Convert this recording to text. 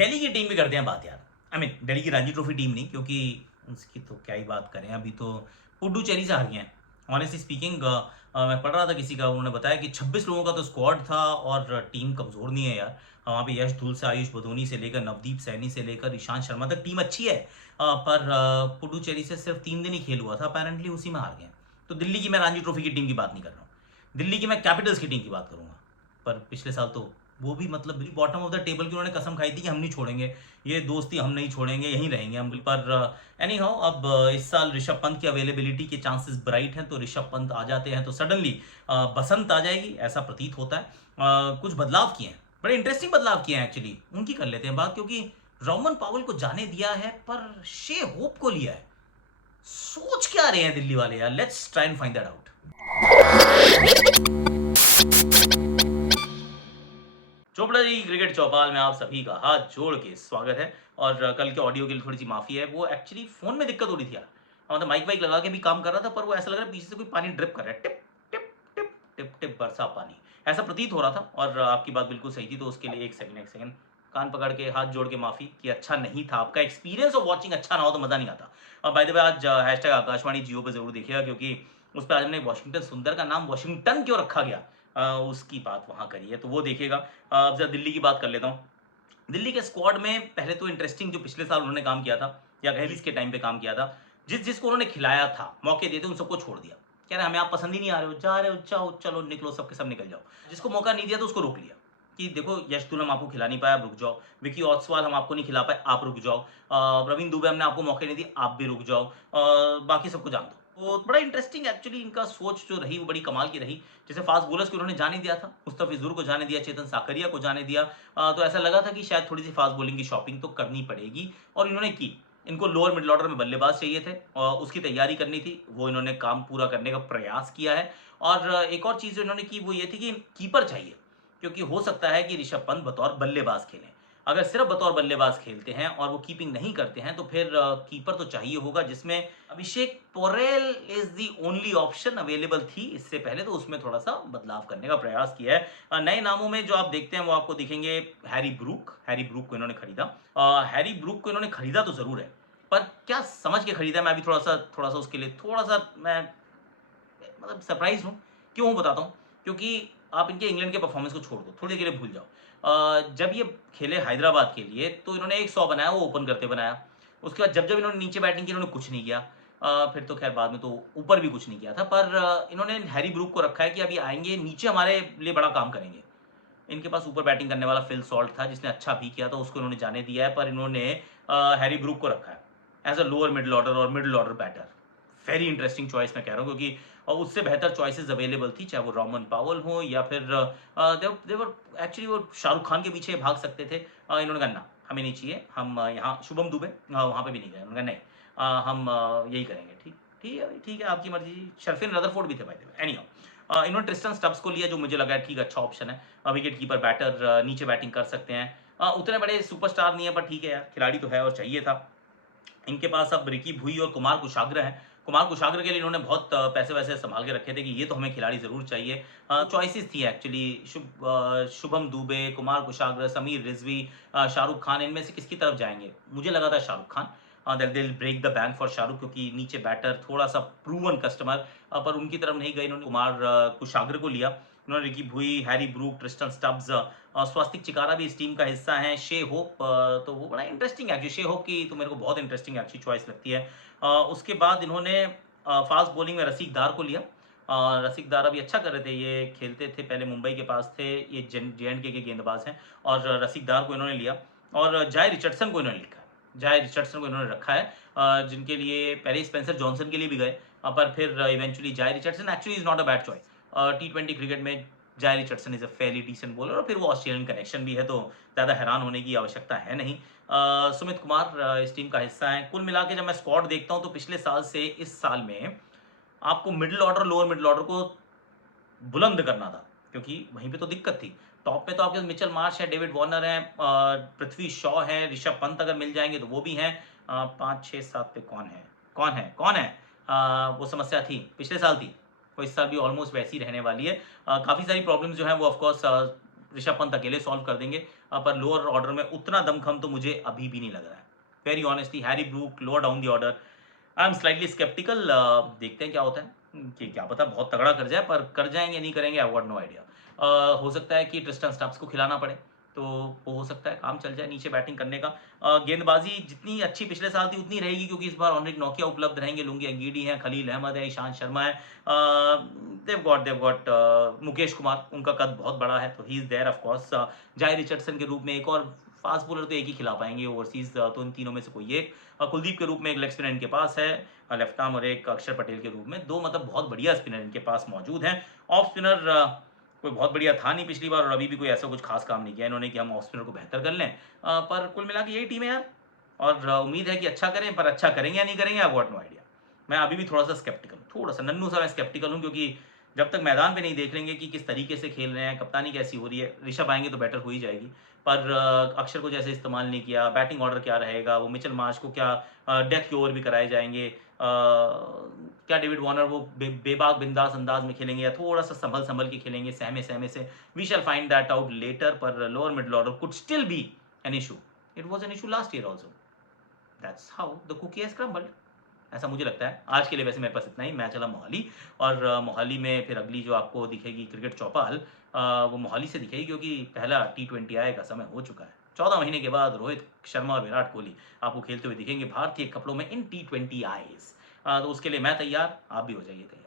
दिल्ली की टीम भी करते हैं बात यार। दिल्ली की रणजी ट्रॉफी टीम नहीं, क्योंकि उसकी तो क्या ही बात करें, अभी तो पुडुचेरी से हार गए हैं। ऑनेस्टली स्पीकिंग, मैं पढ़ रहा था किसी का, उन्होंने बताया कि 26 लोगों का तो स्क्वाड था और टीम कमज़ोर नहीं है यार। वहाँ पे यश धूल से आयुष बदोनी से लेकर नवदीप सैनी से लेकर ईशांत शर्मा तक टीम अच्छी है। पर पुडुचेरी से सिर्फ 3 दिन ही खेल हुआ था, अपेरेंटली उसी में हार गए। तो दिल्ली की मैं रणजी ट्रॉफी की टीम की बात नहीं कर रहा हूँ, दिल्ली की मैं कैपिटल्स की टीम की बात करूँगा। पर पिछले साल तो वो भी मतलब बॉटम ऑफ द टेबल की उन्होंने कसम खाई थी कि हम नहीं छोड़ेंगे, ये दोस्ती हम नहीं छोड़ेंगे, यहीं रहेंगे हम। पर एनी हाउ, अब इस साल ऋषभ पंत की अवेलेबिलिटी के चांसेस ब्राइट हैं, तो ऋषभ पंत आ जाते हैं तो सडनली बसंत आ जाएगी, ऐसा प्रतीत होता है। कुछ बदलाव किए हैं, बड़े इंटरेस्टिंग बदलाव किए हैं एक्चुअली, उनकी कर लेते हैं बात। क्योंकि रोमन पावल को जाने दिया है पर शे होप को लिया है। सोच क्या रहे हैं दिल्ली वाले यार, let's try and find that out. Chopra ji cricket Chaupal में आप सभी का हाथ जोड़ के स्वागत है। और कल के ऑडियो के लिए थोड़ी सी माफी है, वो एक्चुअली फोन में दिक्कत हो रही थी यार। मतलब माइक वाइक लगा के भी काम कर रहा था, पर वो ऐसा लग रहा है पीछे से कोई पानी ड्रिप कर रहा है, tip tip tip tip tip बरसा पानी, ऐसा प्रतीत हो रहा था। और आपकी बात बिल्कुल सही थी, तो उसके लिए एक सेकंड कान पकड़ के हाथ जोड़ के माफी कि अच्छा नहीं था, आपका एक्सपीरियंस ऑफ वॉचिंग अच्छा ना हो तो मजा नहीं आता। और बाय द वे, आज हैशटैग आकाशवाणी जियो पे जरूर देखिएगा, क्योंकि उस पर आज हमने वॉशिंगटन सुंदर का नाम वॉशिंगटन क्यों रखा गया, उसकी बात वहाँ करी है, तो वो देखिएगा। अब जरा दिल्ली की बात कर लेता हूँ। दिल्ली के स्क्वाड में पहले तो इंटरेस्टिंग, जो पिछले साल उन्होंने काम किया था या गहलीज के टाइम पे काम किया था, जिस जिसको उन्होंने खिलाया था, मौके दिए थे, उन सबको छोड़ दिया। कह रहे हमें आप पसंद ही नहीं आ रहे हो, जा रहे हो जाओ, चलो निकलो, सबके सब निकल जाओ। जिसको मौका नहीं दिया तो उसको रोक लिया कि देखो यश तुल हम आपको खिला नहीं पाया, आप रुक जाओ। विकी ऑस्वाल हम आपको नहीं खिला पाए, आप रुक जाओ। प्रवीण दुबे हमने आपको मौके नहीं दिए, आप भी रुक जाओ। बाकी सबको जान दो। तो बड़ा इंटरेस्टिंग एक्चुअली इनका सोच जो रही, वो बड़ी कमाल की रही। जैसे फास्ट बॉलर्स को उन्होंने जाने दिया था, मुस्तफिजुर को जाने दिया, चेतन साकरिया को जाने दिया। तो ऐसा लगा था कि शायद थोड़ी सी फास्ट बॉलिंग की शॉपिंग तो करनी पड़ेगी, और इन्होंने की। इनको लोअर मिडल ऑर्डर में बल्लेबाज चाहिए थे और उसकी तैयारी करनी थी, वो इन्होंने काम पूरा करने का प्रयास किया है। और एक और चीज़ जो इन्होंने की वो ये थी कि कीपर चाहिए, क्योंकि हो सकता है कि ऋषभ पंत बतौर बल्लेबाज खेलें। अगर सिर्फ बतौर बल्लेबाज खेलते हैं और वो कीपिंग नहीं करते हैं, तो फिर कीपर तो चाहिए होगा, जिसमें Abhishek Porel is the only option available थी इससे पहले, तो उसमें थोड़ा सा बदलाव करने का प्रयास किया है। नए नामों में जो आप देखते हैं वो आपको दिखेंगे। हैरी ब्रूक को इन्होंने खरीदा। हैरी ब्रूक को इन्होंने खरीदा तो जरूर है, पर क्या समझ के खरीदा, मैं अभी थोड़ा सा उसके लिए थोड़ा सा मैं मतलब सरप्राइज हूँ। क्यों हूँ बताता हूँ। क्योंकि आप इनके इंग्लैंड के परफॉर्मेंस को छोड़ दो, थोड़ी देर के लिए भूल जाओ। जब ये खेले हैदराबाद के लिए तो इन्होंने एक 100 बनाया, वो ओपन करते बनाया। उसके बाद जब जब इन्होंने नीचे बैटिंग की, इन्होंने कुछ नहीं किया। फिर तो खैर बाद में तो ऊपर भी कुछ नहीं किया था, पर इन्होंने हैरी ब्रूक को रखा है कि अभी आएंगे नीचे हमारे लिए बड़ा काम करेंगे। इनके पास ऊपर बैटिंग करने वाला फिल सॉल्ट था, जिसने अच्छा भी किया था, उसको इन्होंने जाने दिया है। पर इन्होंने हैरी ब्रूक को रखा है as a lower middle order और middle order batter. Very interesting choice मैं कह रहा हूँ, क्योंकि उससे बेहतर चॉइसेस अवेलेबल थी, चाहे वो रोमन पावल हो या फिर देवर एक्चुअली वो शाहरुख खान के पीछे भाग सकते थे। इन्होंने कहा ना, हमें नहीं चाहिए, हम यहाँ शुभम दुबे वहाँ पे भी नहीं गए, उन्होंने कहा नहीं, हम यही करेंगे। ठीक ठीक है, आपकी मर्जी। शर्फिन रदरफोर्ड भी थे भाई, एनी इन्होंने ट्रिस्टन स्टब्स को लिया, जो मुझे लगा ठीक अच्छा ऑप्शन है। विकेट कीपर बैटर, नीचे बैटिंग कर सकते हैं। उतने बड़े सुपरस्टार नहीं है, पर ठीक है यार, खिलाड़ी तो है और चाहिए था। इनके पास अब रिकी भुई और कुमार कुशाग्र हैं। कुमार कुशाग्र के लिए इन्होंने बहुत पैसे वैसे संभाल के रखे थे कि ये तो हमें खिलाड़ी ज़रूर चाहिए। चॉइसेस थी एक्चुअली, शुभम दुबे, कुमार कुशाग्र, समीर रिजवी, शाहरुख खान, इनमें से किसकी तरफ जाएंगे। मुझे लगा था Shahrukh Khan, they break the bank for Shahrukh, क्योंकि नीचे बैटर थोड़ा सा प्रूवन कस्टमर। पर उनकी तरफ नहीं गए, इन्होंने कुमार कुशाग्र को लिया। उन्होंने Ricky Bhui, Harry Brook, Tristan Stubbs, Swastik Chikara भी इस टीम का हिस्सा है, शे होप, तो वो बड़ा इंटरेस्टिंग है। शे होप की तो मेरे को बहुत इंटरेस्टिंग अच्छी चॉइस लगती है। उसके बाद इन्होंने फास्ट बॉलिंग में रसीक दार को लिया। रसीक दार अभी अच्छा कर रहे थे, ये खेलते थे पहले, मुंबई के पास थे, ये JNK के गेंदबाज हैं। और रसीक दार को इन्होंने लिया, और जाय रिचर्डसन को इन्होंने लिखा है। जाय रिचर्डसन को इन्होंने रखा है, जिनके लिए पहले स्पेंसर जॉनसन के लिए भी गए, पर फिर eventually Jhye Richardson actually is not a bad choice. T20 cricket में Jhye Richardson is a fairly decent bowler, और फिर वो ऑस्ट्रेलियन कनेक्शन भी है, तो ज़्यादा हैरान होने की आवश्यकता है नहीं। सुमित कुमार इस टीम का हिस्सा है। कुल मिला के जब मैं स्क्वाड देखता हूँ, तो पिछले साल से इस साल में आपको middle order, lower middle order को बुलंद करना था, क्योंकि वहीं पे तो दिक्कत थी। टॉप पे तो आपके मिचेल मार्श है, डेविड वार्नर है, पृथ्वी शॉ है, ऋषभ पंत अगर मिल जाएंगे तो वो भी हैं। 5 6 7 पे कौन है? वो समस्या थी, पिछले साल थी, वो इस साल भी ऑलमोस्ट वैसी रहने वाली है। काफ़ी सारी प्रॉब्लम्स जो हैं वो ऑफकोर्स ऋषभ पंत अकेले सॉल्व कर देंगे। पर लोअर ऑर्डर में उतना दमखम तो मुझे अभी भी नहीं लग रहा है। Very honestly Harry Brook lower down the order, I am slightly sceptical. देखते हैं क्या होता है, कि क्या पता बहुत तगड़ा कर जाए, पर कर जाएंगे नहीं करेंगे आई गॉट नो आइडिया। हो सकता है कि ट्रिस्टन स्टब्स को खिलाना पड़े, तो वो हो सकता है काम चल जाए नीचे बैटिंग करने का। गेंदबाजी जितनी अच्छी पिछले साल थी उतनी रहेगी, क्योंकि इस बार ऑनरिक नौकिया उपलब्ध रहेंगे, लुंगी अंगीडी हैं, खलील अहमद है, ईशांत शर्मा है, देव गॉट मुकेश कुमार, उनका कद बहुत बड़ा है तो he is there of course. Jhye Richardson के रूप में एक और फास्ट बॉलर तो एक ही खिला पाएंगे ओवरसीज, तो इन तीनों में से कोई एक। कुलदीप के रूप में एक लेग स्पिनर इनके पास है, लेफ्ट आर्म, और एक अक्षर पटेल के रूप में, दो मतलब बहुत बढ़िया स्पिनर इनके पास मौजूद हैं। ऑफ स्पिनर कोई बहुत बढ़िया था नहीं पिछली बार, और अभी भी कोई ऐसा कुछ खास काम नहीं किया इन्होंने कि हम ऑफ स्पिनर को बेहतर कर लें। पर कुल मिला के यही टीम है यार, और उम्मीद है कि अच्छा करें, पर अच्छा करेंगे या नहीं करेंगे आई गॉट नो आइडिया। मैं अभी भी थोड़ा सा स्केप्टिकल हूँ, थोड़ा सा नन्नू सा मैं स्केप्टिकल हूँ, क्योंकि जब तक मैदान पे नहीं देख लेंगे कि किस तरीके से खेल रहे हैं, कप्तानी कैसी हो रही है, ऋषभ आएंगे तो बेटर हो ही जाएगी, पर अक्षर को जैसे इस्तेमाल नहीं किया, बैटिंग ऑर्डर क्या रहेगा, वो मिचेल मार्श को क्या डेथ के ओवर भी कराए जाएंगे, क्या डेविड वार्नर वो बेबाक बिंदास अंदाज में खेलेंगे, या थोड़ा सा संभल संभल के खेलेंगे, सहमे सहमे से, we shall find that out later. पर lower middle order could still be an issue, it was an issue last year also, that's how the cookie has crumbled, ऐसा मुझे लगता है। आज के लिए वैसे मेरे पास इतना ही, मैं चला मोहाली, और मोहाली में फिर अगली जो आपको दिखेगी क्रिकेट चौपाल, वो मोहाली से दिखेगी, क्योंकि पहला T20 आए का समय हो चुका है। 14 महीने के बाद रोहित शर्मा और विराट कोहली आपको खेलते हुए दिखेंगे भारतीय कपड़ों में इन T20 आईज। तो उसके लिए मैं तैयार, आप भी हो जाइए तैयार।